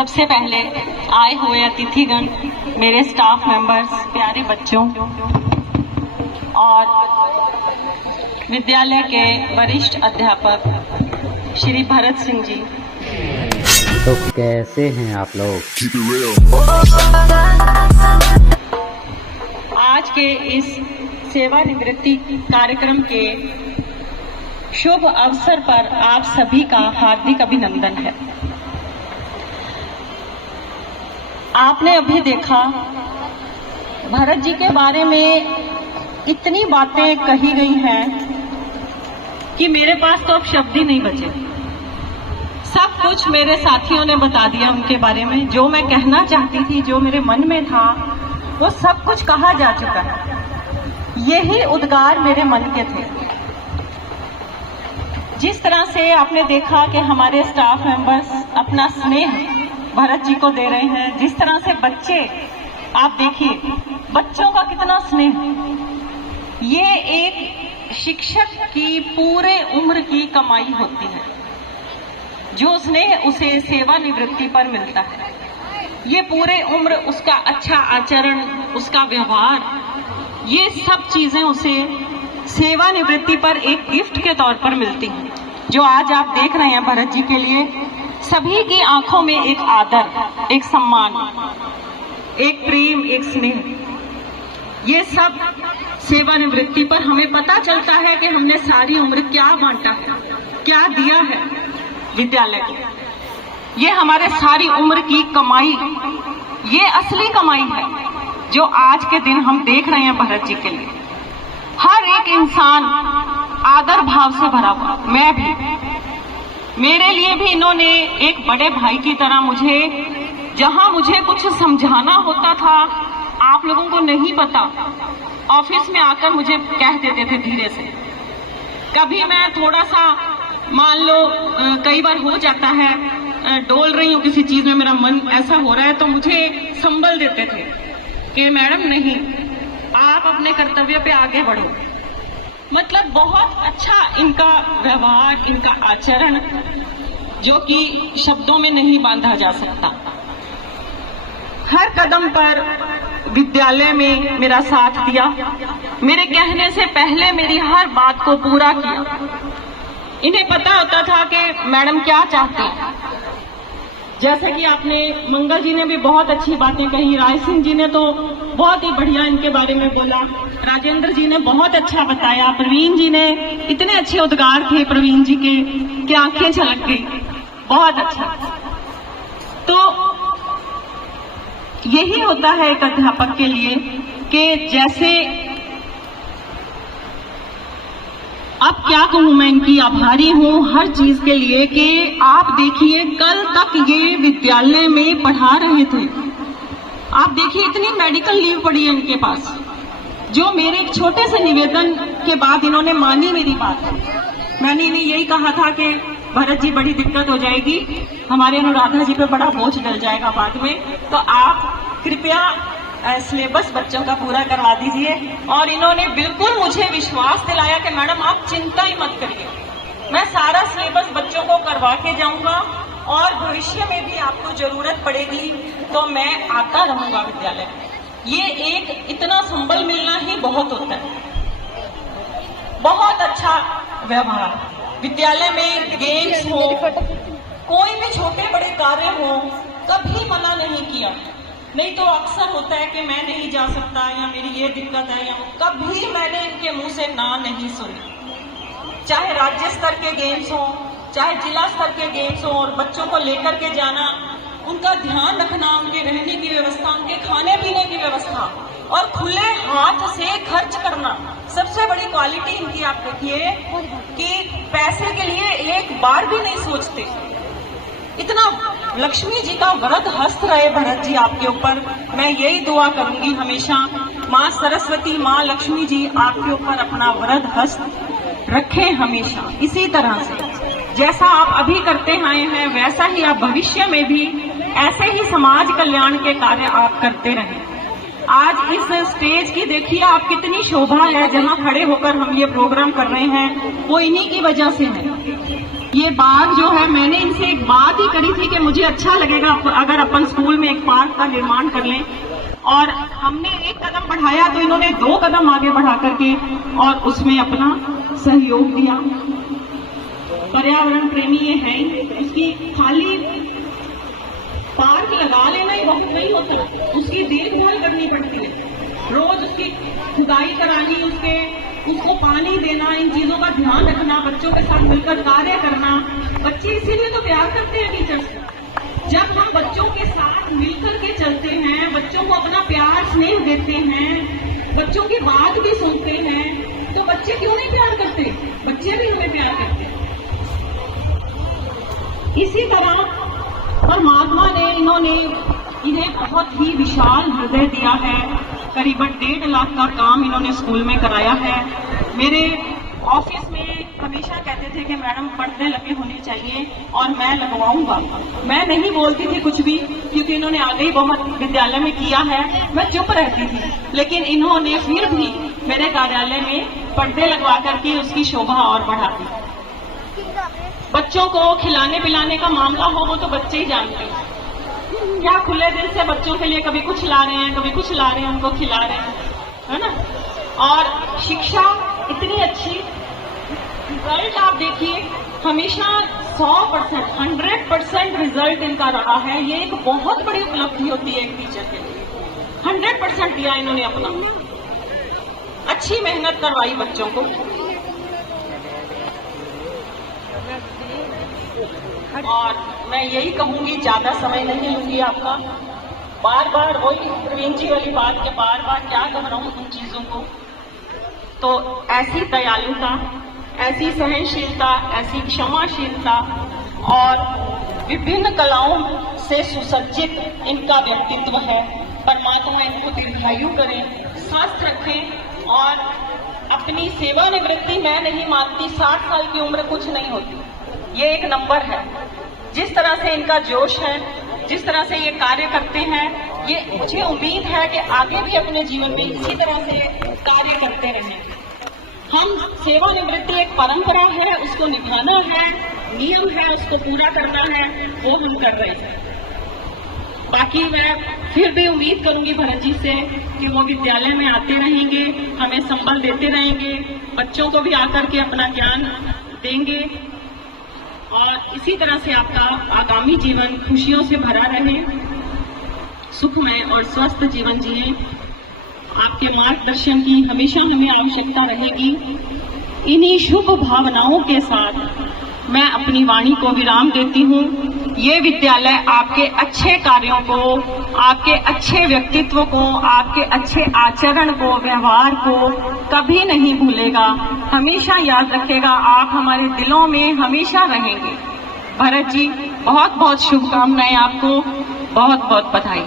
सबसे पहले आए हुए अतिथिगण, मेरे स्टाफ मेंबर्स, प्यारे बच्चों और विद्यालय के वरिष्ठ अध्यापक श्री भरत सिंह जी। तो कैसे हैं आप लोग? आज के इस सेवानिवृत्ति कार्यक्रम के शुभ अवसर पर आप सभी का हार्दिक अभिनंदन है। आपने अभी देखा भरत जी के बारे में इतनी बातें कही गई हैं कि मेरे पास तो अब शब्द ही नहीं बचे। सब कुछ मेरे साथियों ने बता दिया उनके बारे में। जो मैं कहना चाहती थी, जो मेरे मन में था, वो सब कुछ कहा जा चुका है। यही उद्गार मेरे मन के थे। जिस तरह से आपने देखा कि हमारे स्टाफ मेंबर्स अपना स्नेह भरत जी को दे रहे हैं, जिस तरह से बच्चे, आप देखिए बच्चों का कितना स्नेह। ये एक शिक्षक की पूरे उम्र की कमाई होती है, जो स्नेह उसे सेवानिवृत्ति पर मिलता है। ये पूरे उम्र उसका अच्छा आचरण, उसका व्यवहार, ये सब चीजें उसे सेवानिवृत्ति पर एक गिफ्ट के तौर पर मिलती हैं। जो आज आप देख रहे हैं भरत जी के लिए, सभी की आंखों में एक आदर, एक सम्मान, एक प्रेम, एक स्नेह, ये सब सेवानिवृत्ति पर हमें पता चलता है कि हमने सारी उम्र क्या बांटा है, क्या दिया है विद्यालय को। ये हमारे सारी उम्र की कमाई, ये असली कमाई है जो आज के दिन हम देख रहे हैं भरत जी के लिए। हर एक इंसान आदर भाव से भरा हुआ, मैं भी, मेरे लिए भी इन्होंने एक बड़े भाई की तरह जहां मुझे कुछ समझाना होता था, आप लोगों को नहीं पता, ऑफिस में आकर मुझे कह देते थे धीरे से। कभी मैं थोड़ा सा, मान लो कई बार हो जाता है, डोल रही हूँ किसी चीज में, मेरा मन ऐसा हो रहा है, तो मुझे संबल देते थे कि मैडम नहीं, आप अपने कर्तव्य पे आगे बढ़ो। मतलब बहुत अच्छा इनका व्यवहार, इनका आचरण, जो कि शब्दों में नहीं बांधा जा सकता। हर कदम पर विद्यालय में मेरा साथ दिया, मेरे कहने से पहले मेरी हर बात को पूरा किया। इन्हें पता होता था कि मैडम क्या चाहती हैं। जैसे कि आपने, मंगल जी ने भी बहुत अच्छी बातें कही, राय सिंह जी ने तो बहुत ही बढ़िया इनके बारे में बोला, राजेंद्र जी ने बहुत अच्छा बताया, प्रवीण जी ने, इतने अच्छे उद्गार थे प्रवीण जी के कि आंखें झलक गई, बहुत अच्छा। तो यही होता है एक अध्यापक के लिए कि जैसे, अब क्या कहूं, मैं इनकी आभारी हूं हर चीज के लिए कि आप देखिए कल तक ये विद्यालय में पढ़ा रहे थे। आप देखिए इतनी मेडिकल लीव पड़ी है इनके पास, जो मेरे एक छोटे से निवेदन के बाद इन्होंने मानी मेरी बात। मैंने इन्हें यही कहा था कि भरत जी बड़ी दिक्कत हो जाएगी, हमारे अनुराधा जी पे बड़ा बोझ डल जाएगा बाद में, तो आप कृपया सिलेबस बच्चों का पूरा करवा दीजिए। और इन्होंने बिल्कुल मुझे विश्वास दिलाया कि मैडम आप चिंता ही मत करिए, मैं सारा सिलेबस बच्चों को करवा के जाऊंगा और भविष्य में भी आपको जरूरत पड़ेगी तो मैं आता रहूंगा विद्यालय में। ये एक इतना संबल मिलना ही बहुत होता है। बहुत अच्छा व्यवहार, विद्यालय में गेम्स हो, कोई भी छोटे बड़े कार्य हो, कभी मना नहीं किया। नहीं तो अक्सर होता है कि मैं नहीं जा सकता या मेरी ये दिक्कत है, या कभी मैंने इनके मुंह से ना नहीं सुनी। चाहे राज्य स्तर के गेम्स हो, चाहे जिला स्तर के गेम्स हो, और बच्चों को लेकर के जाना, उनका ध्यान रखना, उनके रहने की व्यवस्था, उनके खाने पीने की व्यवस्था, और खुले हाथ से खर्च करना। सबसे बड़ी क्वालिटी इनकी आप देखिए कि पैसे के लिए एक बार भी नहीं सोचते। इतना लक्ष्मी जी का वरद हस्त रहे भरत जी आपके ऊपर। मैं यही दुआ करूंगी हमेशा, माँ सरस्वती, माँ लक्ष्मी जी आपके ऊपर अपना वरद हस्त रखें हमेशा। इसी तरह से जैसा आप अभी करते आए हैं, वैसा ही आप भविष्य में भी ऐसे ही समाज कल्याण के कार्य आप करते रहें। आज इस स्टेज की देखिए आप कितनी शोभा है, जहां खड़े होकर हम ये प्रोग्राम कर रहे हैं, वो इन्हीं की वजह से है। ये बाग जो है, मैंने इनसे एक बात ही करी थी कि मुझे अच्छा लगेगा अगर अपन स्कूल में एक पार्क का निर्माण कर लें, और हमने एक कदम बढ़ाया तो इन्होंने 2 कदम आगे बढ़ा करके और उसमें अपना सहयोग दिया। पर्यावरण प्रेमी ये है ही, उसकी खाली पार्क लगा लेना ही बहुत नहीं होता, उसकी देखभाल करनी पड़ती है, रोज उसकी खुदाई करानी, उसको पानी देना, इन चीजों का ध्यान रखना, बच्चों के साथ मिलकर कार्य करना। बच्चे इसीलिए तो प्यार करते हैं टीचर्स को। जब हम बच्चों के साथ मिलकर के चलते हैं, बच्चों को अपना प्यार स्नेह देते हैं, बच्चों की बात भी सुनते हैं, तो बच्चे क्यों नहीं प्यार करते? बच्चे भी हमें प्यार करते हैं। इसी तरह परमात्मा ने इन्हें बहुत ही विशाल हृदय दिया है। करीबन 1.5 लाख का काम इन्होंने स्कूल में कराया है। मेरे ऑफिस में हमेशा कहते थे कि मैडम पर्दे लगे होने चाहिए और मैं लगवाऊंगा। मैं नहीं बोलती थी कुछ भी, क्योंकि इन्होंने आगे ही बहुत विद्यालय में किया है, मैं चुप रहती थी, लेकिन इन्होंने फिर भी मेरे कार्यालय में पर्दे लगवा करके उसकी शोभा और बढ़ा दी। बच्चों को खिलाने पिलाने का मामला हो वो तो बच्चे ही जानते हैं, क्या खुले दिल से बच्चों के लिए कभी कुछ ला रहे हैं, कभी कुछ ला रहे हैं, उनको खिला रहे हैं, है ना। और शिक्षा इतनी अच्छी, रिजल्ट आप देखिए, हमेशा 100%, 100% रिजल्ट इनका रहा है। ये एक बहुत बड़ी उपलब्धि होती है एक टीचर के लिए। 100% दिया इन्होंने अपना, अच्छी मेहनत करवाई बच्चों को। और मैं यही कहूंगी, ज्यादा समय नहीं लूंगी आपका। बार बार वही प्रवीण जी वाली बात के बार बार क्या घबराऊं उन चीजों को। तो ऐसी दयालुता, ऐसी सहनशीलता, ऐसी क्षमाशीलता और विभिन्न कलाओं से सुसज्जित इनका व्यक्तित्व है। परमात्मा इनको दीर्घायु करे, स्वस्थ रखें। और अपनी सेवानिवृत्ति मैं नहीं मानती, 60 साल की उम्र कुछ नहीं होती, ये एक नंबर है। जिस तरह से इनका जोश है, जिस तरह से ये कार्य करते हैं, ये मुझे उम्मीद है कि आगे भी अपने जीवन में इसी तरह से कार्य करते रहें। हम सेवानिवृत्ति एक परंपरा है, उसको निभाना है, नियम है, उसको पूरा करना है, वो हम कर रहे हैं। बाकी मैं फिर भी उम्मीद करूंगी भरत जी से कि वो विद्यालय में आते रहेंगे, हमें संबल देते रहेंगे, बच्चों को भी आकर के अपना ज्ञान देंगे और इसी तरह से आपका आगामी जीवन खुशियों से भरा रहे, सुखमय और स्वस्थ जीवन जिए। आपके मार्गदर्शन की हमेशा हमें आवश्यकता रहेगी। इन्हीं शुभ भावनाओं के साथ मैं अपनी वाणी को विराम देती हूँ। ये विद्यालय आपके अच्छे कार्यों को, आपके अच्छे व्यक्तित्व को, आपके अच्छे आचरण को, व्यवहार को कभी नहीं भूलेगा, हमेशा याद रखेगा। आप हमारे दिलों में हमेशा रहेंगे। भरत जी, बहुत बहुत शुभकामनाएं आपको, बहुत बहुत बधाई।